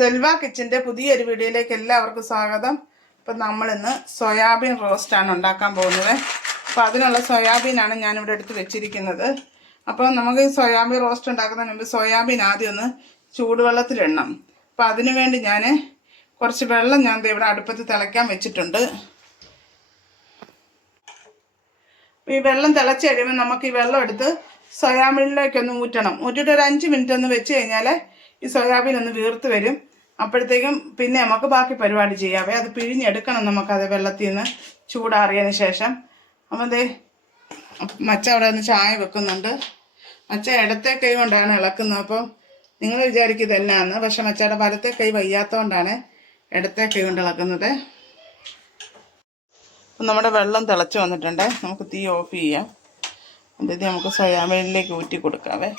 സെൽവ കിച്ചന്റെ പുതിയൊരു വീഡിയോയിലേക്ക് എല്ലാവർക്കും സ്വാഗതം. അപ്പം നമ്മളിന്ന് സോയാബീൻ റോസ്റ്റാണ് ഉണ്ടാക്കാൻ പോകുന്നത്. അപ്പോൾ അതിനുള്ള സോയാബീനാണ് ഞാനിവിടെ എടുത്ത് വെച്ചിരിക്കുന്നത്. അപ്പോൾ നമുക്ക് സോയാബീൻ റോസ്റ്റ് ഉണ്ടാക്കുന്നതിന് മുമ്പ് സോയാബീൻ ആദ്യം ഒന്ന് ചൂടുവെള്ളത്തിലിടണം. അപ്പോൾ അതിനു വേണ്ടി ഞാൻ കുറച്ച് വെള്ളം ഞാൻ ഇവിടെ അടുപ്പത്ത് തിളയ്ക്കാൻ വെച്ചിട്ടുണ്ട്. ഈ വെള്ളം തിളച്ച് കഴിയുമ്പോൾ നമുക്ക് ഈ വെള്ളം എടുത്ത് സോയാബീനിലേക്കൊന്ന് ഊറ്റണം. ഊറ്റിട്ട് ഒരു അഞ്ച് മിനിറ്റ് ഒന്ന് വെച്ച് കഴിഞ്ഞാൽ ഈ സോയാബീൻ ഒന്ന് വീർത്ത് വരും. അപ്പോഴത്തേക്കും പിന്നെ നമുക്ക് ബാക്കി പരിപാടി ചെയ്യാവേ അത് പിഴിഞ്ഞെടുക്കണം നമുക്കത് വെള്ളത്തിൽ നിന്ന് ചൂടാറിയതിന് ശേഷം. അപ്പം ദേ മച്ച അവിടെ നിന്ന് ചായ വെക്കുന്നുണ്ട്. മച്ച ഇടത്തെ കൈ കൊണ്ടാണ് ഇളക്കുന്നത്. അപ്പോൾ നിങ്ങൾ വിചാരിക്കും ഇതെന്നാന്ന്. പക്ഷെ മച്ചയുടെ വലത്തെ കൈ വയ്യാത്തതുകൊണ്ടാണ് ഇടത്തെ കൈ കൊണ്ട് ഇളക്കുന്നത്. അപ്പം നമ്മുടെ വെള്ളം തിളച്ച് വന്നിട്ടുണ്ട്. നമുക്ക് തീ ഓഫ് ചെയ്യാം. എന്തെങ്കിലും നമുക്ക് സോയാബീനിലേക്ക് ഊറ്റി കൊടുക്കാവേ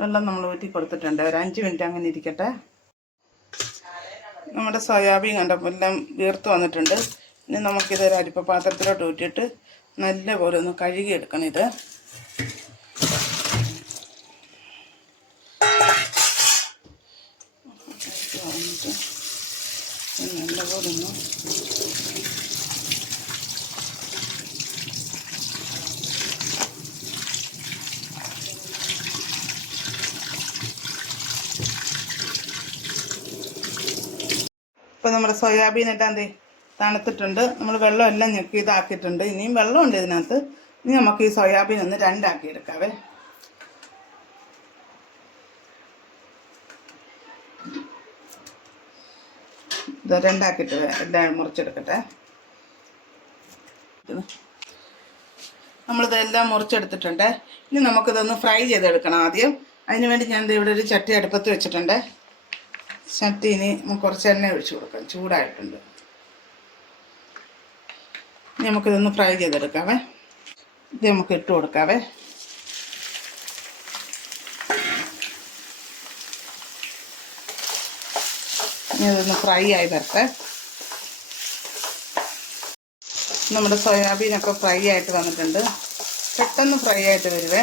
വെള്ളം നമ്മൾ ഊറ്റി കൊടുത്തിട്ടുണ്ട്. ഒരു അഞ്ച് മിനിറ്റ് അങ്ങനെ ഇരിക്കട്ടെ. നമ്മുടെ സോയാബീൻ കണ്ടപ്പോൾ എല്ലാം വീർത്ത് വന്നിട്ടുണ്ട്. ഇനി നമുക്കിതൊരു അരിപ്പ പാത്രത്തിലോട്ട് ഊറ്റിയിട്ട് നല്ലപോലെ ഒന്ന് കഴുകിയെടുക്കണം ഇത്. നല്ല നല്ലപോലെ ഒന്ന് ഇപ്പം നമ്മുടെ സോയാബീൻ എല്ലാം എന്തേ തണുത്തിട്ടുണ്ട്. നമ്മൾ വെള്ളം എല്ലാം ഞെക്കി ഇതാക്കിയിട്ടുണ്ട്. ഇനിയും വെള്ളമുണ്ട് ഇതിനകത്ത്. ഇനി നമുക്ക് ഈ സോയാബീൻ ഒന്ന് രണ്ടാക്കി എടുക്കാവേ ഇത് രണ്ടാക്കിയിട്ട് എല്ലാം മുറിച്ചെടുക്കട്ടെ. നമ്മളിതെല്ലാം മുറിച്ചെടുത്തിട്ടുണ്ട്. ഇനി നമുക്കിതൊന്ന് ഫ്രൈ ചെയ്തെടുക്കണം ആദ്യം. അതിനുവേണ്ടി ഞാൻ ഇവിടെ ഒരു ചട്ടി അടുപ്പത്ത് വെച്ചിട്ടുണ്ട്. ചട്ടി ഇനി കുറച്ച് എണ്ണ ഒഴിച്ചു കൊടുക്കാം. ചൂടായിട്ടുണ്ട്. നമുക്കിതൊന്ന് ഫ്രൈ ചെയ്തെടുക്കാവേ. ഇത് നമുക്ക് ഇട്ട് കൊടുക്കാവേ. ഇതൊന്ന് ഫ്രൈ ആയി വരട്ടെ. നമ്മുടെ സോയാബീനൊക്കെ ഫ്രൈ ആയിട്ട് വന്നിട്ടുണ്ട്. പെട്ടെന്ന് ഫ്രൈ ആയിട്ട് വരുവേ.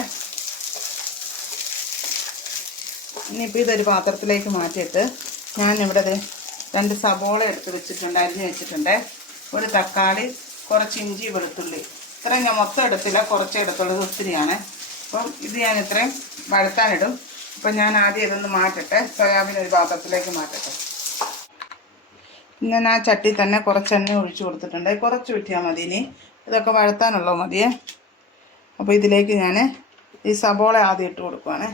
ഇനിയിപ്പോൾ ഇതൊരു പാത്രത്തിലേക്ക് മാറ്റിയിട്ട് ഞാനിവിടെ രണ്ട് സബോള എടുത്ത് വെച്ചിട്ടുണ്ട് അരിഞ്ഞ് വെച്ചിട്ടുണ്ട്. ഒരു തക്കാളി കുറച്ച് ഇഞ്ചി വെളുത്തുള്ളി. ഇത്രയും ഞാൻ മൊത്തം എടുത്തില്ല കുറച്ച് എടുത്തുള്ളത് ഒത്തിരിയാണ്. അപ്പം ഇത് ഞാൻ ഇത്രയും വഴുത്താനിടും അപ്പം ഞാൻ ആദ്യം ഇതൊന്ന് മാറ്റട്ടെ സോയാബീൻ ഒരു പാത്രത്തിലേക്ക് മാറ്റട്ടെ. ഞാൻ ആ ചട്ടി തന്നെ കുറച്ച് എണ്ണ ഒഴിച്ചു കൊടുത്തിട്ടുണ്ട്. കുറച്ച് വിറ്റിയാൽ മതി ഇനി. ഇതൊക്കെ വഴത്താനുള്ളത് മതിയേ. അപ്പോൾ ഇതിലേക്ക് ഞാൻ ഈ സബോള ആദ്യം ഇട്ട് കൊടുക്കുവാണേ.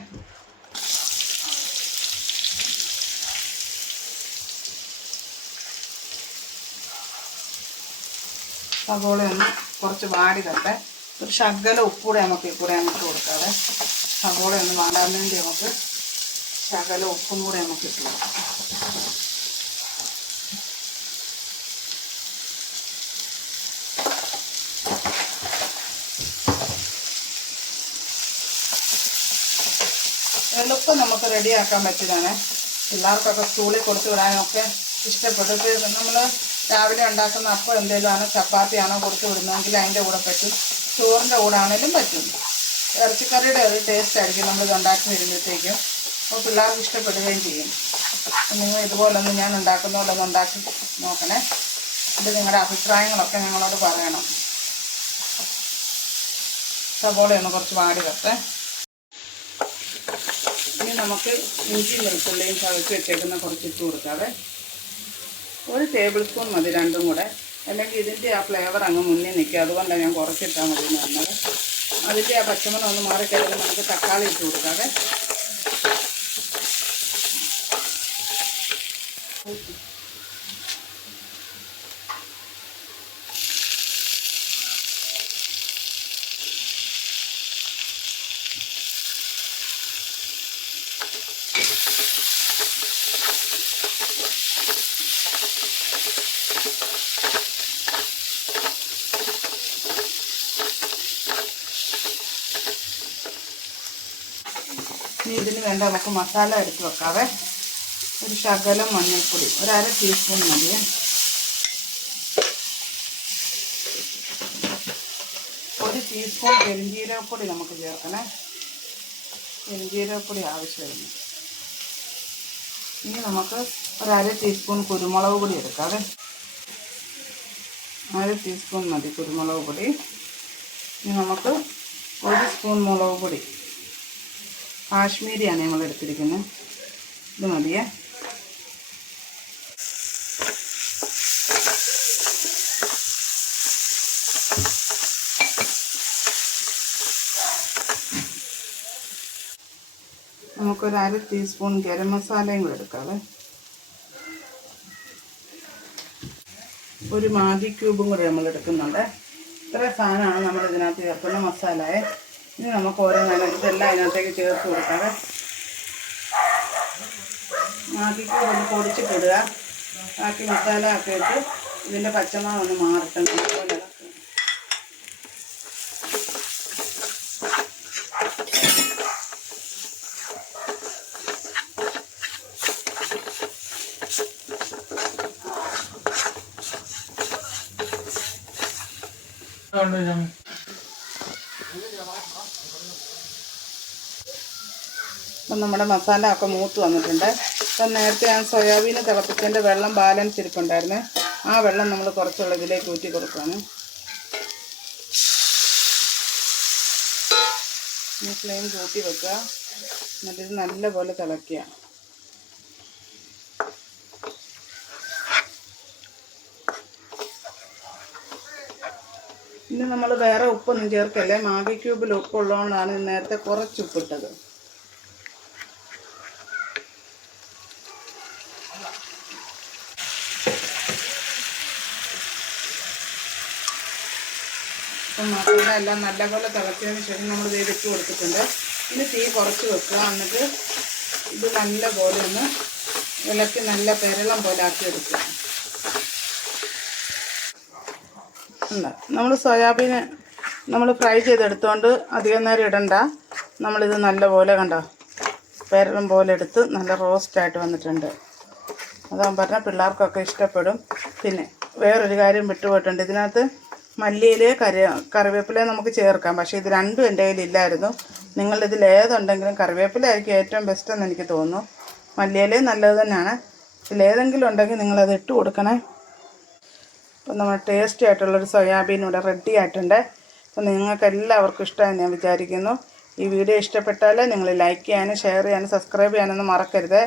സബോള ഒന്ന് കുറച്ച് വാടി തട്ടെ. ഒരു ശകല ഉപ്പൂടെ നമുക്ക് ഈ കൂടെ നമുക്ക് കൊടുക്കാതെ സവോള ഒന്ന് വാടാൻ വേണ്ടി നമുക്ക് ശകല ഉപ്പും കൂടെ നമുക്ക് ഇട്ട് കൊടുക്കാം. എളുപ്പം നമുക്ക് റെഡിയാക്കാൻ പറ്റിയതാണ്. പിള്ളേർക്കൊക്കെ സ്കൂളിൽ കൊടുത്തു വിടാനൊക്കെ ഇഷ്ടപ്പെട്ടിട്ട് നമ്മൾ രാവിലെ ഉണ്ടാക്കുന്ന അപ്പം എന്തെങ്കിലുമാണ് ചപ്പാത്തിയാണോ കൊടുത്തു വിടുന്നതെങ്കിൽ അതിന്റെ കൂടെ പറ്റും. ചോറിന്റെ കൂടെ ആണെങ്കിലും പറ്റും. ഇറച്ചിക്കറിയുടെ ഒരു ടേസ്റ്റ് ആയിരിക്കും നമ്മളിത് ഉണ്ടാക്കി വരുമ്പോഴത്തേക്കും. അപ്പോൾ പിള്ളേർക്ക് ഇഷ്ടപ്പെടുകയും ചെയ്യും. നിങ്ങൾ ഇതുപോലൊന്നും ഞാൻ ഉണ്ടാക്കുന്ന പോലെ ഒന്ന് ഉണ്ടാക്കി നോക്കണേ. ഇത് നിങ്ങളുടെ അഭിപ്രായങ്ങളൊക്കെ ഞങ്ങളോട് പറയണം. സവോളയൊന്ന് കുറച്ച് വാടി വെക്കേ. ഇനി നമുക്ക് ഇഞ്ചിയും വെളുത്തുള്ളിയും ചതച്ച് വെച്ചേക്കുന്ന കുറച്ചിട്ട് ഇട്ട് കൊടുക്കാതെ ഒരു ടേബിൾ സ്പൂൺ മതി രണ്ടും കൂടെ. അല്ലെങ്കിൽ ഇതിന്റെ ആ ഫ്ലേവർ അങ്ങ് മുന്നിൽ നിൽക്കുക അതുകൊണ്ടാണ് ഞാൻ കുറച്ചിട്ടാൽ മതി എന്ന് പറഞ്ഞത്. അതിന്റെ ആ പച്ചമണം ഒന്ന് മാറിക്കഴിഞ്ഞാൽ നമുക്ക് തക്കാളി ഇട്ട് കൊടുക്കാതെ ഇനി ഇതിന് വേണ്ട നമുക്ക് മസാല എടുത്ത് വെക്കാവേ. ഒരു ശകലം മഞ്ഞൾപ്പൊടി. ഒരു അര ടീസ്പൂൺ മതി ഒരു ടീസ്പൂൺ പെരിഞ്ജീരകപ്പൊടി നമുക്ക് ചേർക്കണേ. പെരിഞ്ജീരകപ്പൊടി ആവശ്യമായിരുന്നു. ഇനി നമുക്ക് ഒരു അര ടീസ്പൂൺ കുരുമുളക് പൊടി എടുക്കാവേ. അര ടീസ്പൂൺ മതി കുരുമുളക് പൊടി. ഇനി നമുക്ക് ഒരു സ്പൂൺ മുളക് പൊടി. കാശ്മീരിയാണ് നമ്മൾ എടുത്തിരിക്കുന്നത്. ഇത് മതിയേ. നമുക്കൊരു അര ടീസ്പൂൺ ഗരം മസാലയും കൂടെ എടുക്കാവേ. ഒരു മാതി ക്യൂബും കൂടെ നമ്മൾ എടുക്കുന്നുണ്ട്. ഇത്ര സാധനമാണ് നമ്മൾ ഇതിനകത്ത് ചേർക്കുന്ന മസാലയെ. ഇനി നമുക്ക് ഓരോ നനം ഇതെല്ലാം അതിനകത്തേക്ക് ചേർത്ത് കൊടുക്കാം ക്യൂബ് ഒന്ന് പൊടിച്ചിട്ടിടുക ബാക്കി മസാല ഒക്കെ ഇട്ട് ഇതിന്റെ പച്ചമാവ് ഒന്ന് മാറട്ടെ നല്ലപോലെ ഇളക്കുക. അപ്പം നമ്മുടെ മസാല ഒക്കെ മൂത്ത് വന്നിട്ടുണ്ട്. അപ്പം നേരത്തെ ആ സോയാബീൻ തിളപ്പിച്ചതിന്റെ വെള്ളം ബാലൻസ് ഇരിപ്പുണ്ടായിരുന്നേ ആ വെള്ളം നമ്മൾ കുറച്ചുള്ള ഇതിലേക്ക് ഊറ്റി കൊടുക്കുകയാണ്. ഫ്ലെയിം കൂട്ടി വെക്കുക. എന്നിട്ട് നല്ലപോലെ തിളയ്ക്കുക. ഇനി നമ്മൾ വേറെ ഉപ്പൊന്നും ചേർക്കല്ലേ? മാഗി ക്യൂബിൽ ഉപ്പുള്ളതുകൊണ്ടാണ് നേരത്തെ കുറച്ച് ഉപ്പിട്ടത്. മസാല എല്ലാം നല്ലപോലെ തിളച്ചതിന് ശേഷം നമ്മൾ വേവിച്ച് കൊടുത്തിട്ടുണ്ട്. ഇനി തീ കുറച്ച് വെക്കുക. എന്നിട്ട് ഇത് നല്ലപോലെ ഒന്ന് ഇളക്കി നല്ല പെരളം പോലെ ആക്കി എടുക്കുക. നമ്മൾ സോയാബീന് നമ്മൾ ഫ്രൈ ചെയ്തെടുത്തോണ്ട് അധികം നേരം ഇടണ്ട. നമ്മളിത് നല്ലപോലെ കണ്ടോ പേരളം പോലെ എടുത്ത് നല്ല റോസ്റ്റായിട്ട് വന്നിട്ടുണ്ട്. അതാകുമ്പോൾ പറഞ്ഞാൽ പിള്ളേർക്കൊക്കെ ഇഷ്ടപ്പെടും. പിന്നെ വേറൊരു കാര്യം വിട്ടുപോയിട്ടുണ്ട്. ഇതിനകത്ത് മല്ലിയില കറി കറിവേപ്പില നമുക്ക് ചേർക്കാം. പക്ഷേ ഇത് രണ്ടും എന്റെ കയ്യിലില്ലായിരുന്നു. നിങ്ങളുടെ ഇതിൽ ഏതുണ്ടെങ്കിലും കറിവേപ്പില ആയിരിക്കും ഏറ്റവും ബെസ്റ്റ് എന്ന് എനിക്ക് തോന്നുന്നു. മല്ലിയില നല്ലത് തന്നെയാണ്. ഇതിലേതെങ്കിലും ഉണ്ടെങ്കിൽ നിങ്ങളത് ഇട്ട് കൊടുക്കണേ. അപ്പം നമ്മൾ ടേസ്റ്റി ആയിട്ടുള്ളൊരു സോയാബീൻ ഇവിടെ റെഡി ആയിട്ടുണ്ട്. അപ്പം നിങ്ങൾക്ക് എല്ലാവർക്കും ഇഷ്ടമായി ഞാൻ വിചാരിക്കുന്നു. ഈ വീഡിയോ ഇഷ്ടപ്പെട്ടാൽ നിങ്ങൾ ലൈക്ക് ചെയ്യാനും ഷെയർ ചെയ്യാനും സബ്സ്ക്രൈബ് ചെയ്യാനൊന്നും മറക്കരുത്.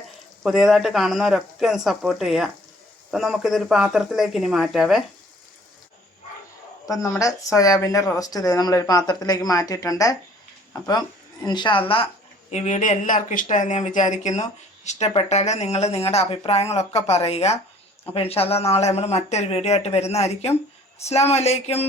പുതിയതായിട്ട് കാണുന്നവരൊക്കെ ഒന്ന് സപ്പോർട്ട് ചെയ്യുക. അപ്പം നമുക്കിതൊരു പാത്രത്തിലേക്ക് ഇനി മാറ്റാവേ. അപ്പം നമ്മുടെ സോയാബീന്റെ റോസ്റ്റ് ഇത് നമ്മളൊരു പാത്രത്തിലേക്ക് മാറ്റിയിട്ടുണ്ട്. അപ്പം ഇൻഷാല്ല ഈ വീഡിയോ എല്ലാവർക്കും ഇഷ്ടമെന്ന് ഞാൻ വിചാരിക്കുന്നു. ഇഷ്ടപ്പെട്ടാൽ നിങ്ങൾ നിങ്ങളുടെ അഭിപ്രായങ്ങളൊക്കെ പറയുക. അപ്പോൾ ഇൻഷാല്ല നാളെ നമ്മൾ മറ്റൊരു വീഡിയോ ആയിട്ട് വരുന്നതായിരിക്കും. അസ്സാം വലൈക്കും